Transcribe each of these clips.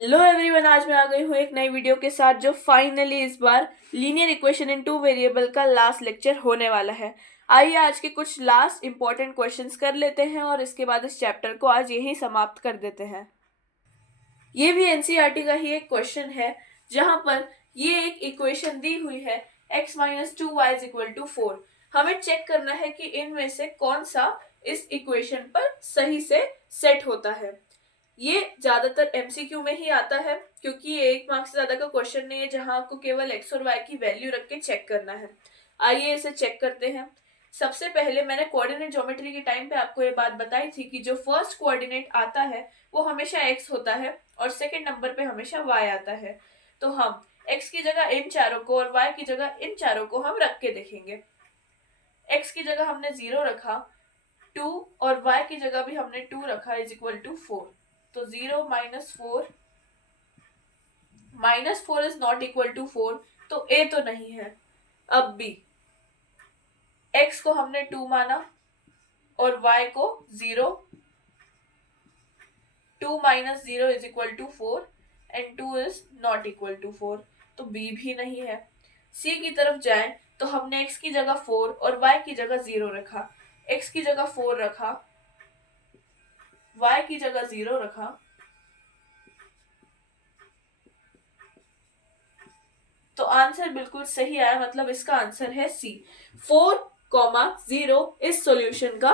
Hello everyone, आज मैं आ गई हूँ एक नई वीडियो के साथ जो फाइनली इस बार linear equation in two variable का लास्ट लेक्चर होने वाला है। आइए आज के कुछ लास्ट इंपॉर्टेंट क्वेश्चंस कर लेते हैं और इसके बाद इस चैप्टर को आज यहीं समाप्त कर देते हैं। ये भी एनसीईआरटी का ही एक क्वेश्चन है जहां पर ये एक इक्वेशन दी हुई है x minus 2y is equal to 4। हमें चेक करना है कि इनमें से कौन सा इस इक्वेशन पर सही से सेट होता है। ये ज्यादातर एमसीक्यू में ही आता है क्योंकि ये 1 मार्क से ज्यादा का क्वेश्चन नहीं है जहां आपको केवल एक्स और वाई की वैल्यू रख के चेक करना है। आइए इसे चेक करते हैं। सबसे पहले मैंने कोऑर्डिनेट ज्योमेट्री के टाइम पे आपको ये बात बताई थी कि जो फर्स्ट कोऑर्डिनेट आता है वो हमेशा एक्स होता है और सेकंड नंबर पे हमेशा वाई आता है। तो हम एक्स की जगह इन चारों को और वाई की जगह इन चारों को हम रख के देखेंगे। एक्स की जगह हमने 0 रखा, 2 और y की जगह भी हमने 2 रखा इज इक्वल टू 4। तो 0 minus four is not equal to 4, तो a तो नहीं है। अब b, x को हमने 2 माना और y को 0। 2 minus 0 is equal to 4 and 2 is not equal to 4, तो b भी नहीं है। c की तरफ जाएं तो हमने x की जगह 4 और y की जगह 0 रखा, x की जगह 4 रखा, y की जगह 0 रखा, तो आंसर बिल्कुल सही आया, मतलब इसका आंसर है सी। 4,0 इस सॉल्यूशन का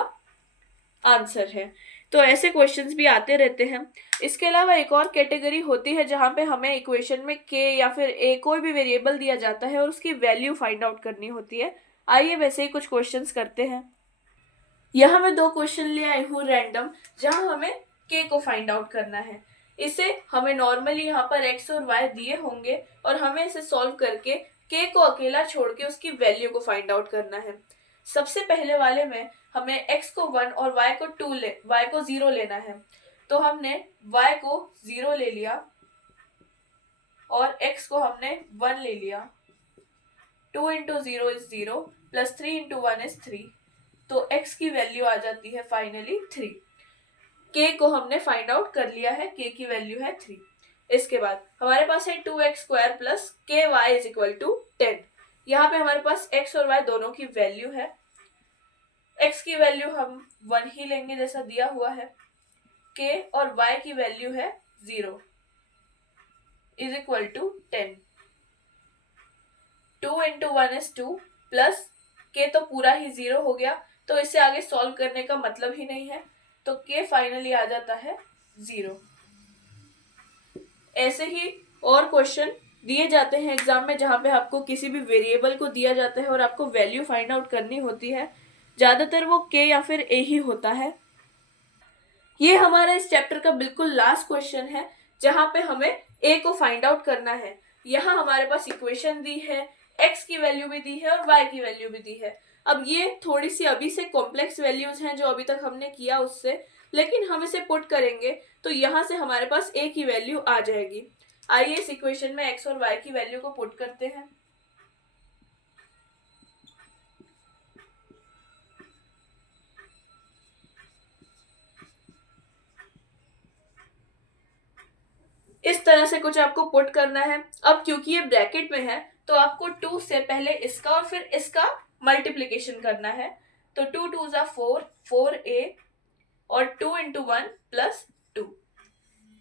आंसर है। तो ऐसे क्वेश्चंस भी आते रहते हैं। इसके अलावा एक और कैटेगरी होती है जहां पे हमें इक्वेशन में के या फिर ए कोई भी वेरिएबल दिया जाता है और उसकी वैल्यू फाइंड आउट करनी होती है। आइए वैसे ही कुछ क्वेश्चंस करते हैं। यहाँ मैं 2 क्वेश्चन ले आई हूँ रैंडम, जहां हमें के को फाइंड आउट करना है। इसे हमें नॉर्मली यहाँ पर एक्स और वाई दिए होंगे और हमें इसे सॉल्व करके के को अकेला छोड़ के उसकी वैल्यू को फाइंड आउट करना है। सबसे पहले वाले में हमें एक्स को 1 और वाई को 0 लेना है। तो हमने वाई को 0 ले लिया और एक्स को हमने 1 ले लिया। 2 into 0 is 0 plus 3 into 1 is 3, तो x की वैल्यू आ जाती है फाइनली 3। k को हमने फाइंड आउट कर लिया है, k की वैल्यू है 3। इसके बाद हमारे पास है 2x स्क्वायर प्लस के वाई इज इक्वल टू 10। यहाँ पे हमारे पास x और y दोनों की वैल्यू है। x की वैल्यू हम 1 ही लेंगे जैसा दिया हुआ है। k और y की वैल्यू है 0 is equal to 10। 2 into 1 is 2 plus k तो पूरा ही 0 हो गया, तो इसे आगे सॉल्व करने का मतलब ही नहीं है, तो k फाइनली आ जाता है 0। ऐसे ही और क्वेश्चन दिए जाते हैं एग्जाम में जहां पे आपको किसी भी वेरिएबल को दिया जाता है और आपको वैल्यू फाइंड आउट करनी होती है। ज्यादातर वो k या फिर a ही होता है। ये हमारा इस चैप्टर का बिल्कुल लास्ट क्वेश्चन है जहां पे हमें a को फाइंड आउट करना है। यहाँ हमारे पास इक्वेशन दी है, x की वैल्यू भी दी है और y की वैल्यू भी दी है। अब ये थोड़ी सी अभी से कॉम्प्लेक्स वैल्यूज हैं जो अभी तक हमने किया उससे, लेकिन हम इसे पुट करेंगे तो यहाँ से हमारे पास a की वैल्यू आ जाएगी। आइए इस इक्वेशन में x और y की वैल्यू को पुट करते हैं। इस तरह से कुछ आपको पुट करना है। अब क्योंकि ये ब्रैकेट में है तो आपको 2 से पहले इसका और फिर इसका मल्टीप्लीकेशन करना है। तो 2 2 जा 4, 4a और 2 इंटू 1 प्लस 2,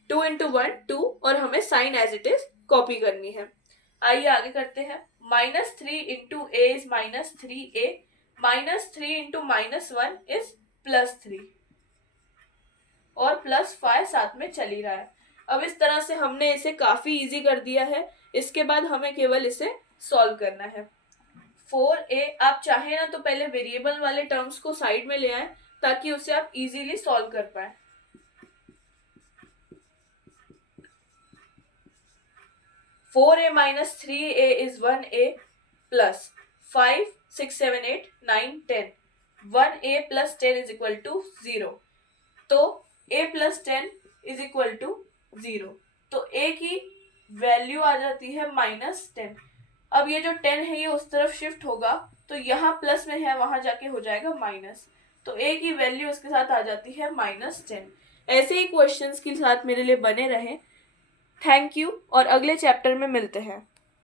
2 इंटू 1 2 और हमें sign as it is copy करनी है। आइए आगे करते हैं। -3 into a is -3a, -3 into -1 is +3 और +5 साथ में चल ही रहा है। अब इस तरह से हमने इसे काफी इजी कर दिया है। इसके बाद हमें केवल इसे सॉल्व करना है। 4a, आप चाहे ना तो पहले वेरिएबल वाले टर्म्स को साइड में ले आए ताकि उसे आप इजीली सॉल्व कर पाए। 4a minus 3a is 1a plus 5 6 7 8 9 10, 1a plus 10 is equal to 0, तो a plus 10 is equal to 0, तो a की वैल्यू आ जाती है -10। अब ये जो 10 है ये उस तरफ शिफ्ट होगा तो यहाँ प्लस में है वहां जाके हो जाएगा माइनस, तो a की वैल्यू इसके साथ आ जाती है -10। ऐसे ही क्वेश्चंस के साथ मेरे लिए बने रहें। थैंक यू और अगले चैप्टर में मिलते हैं।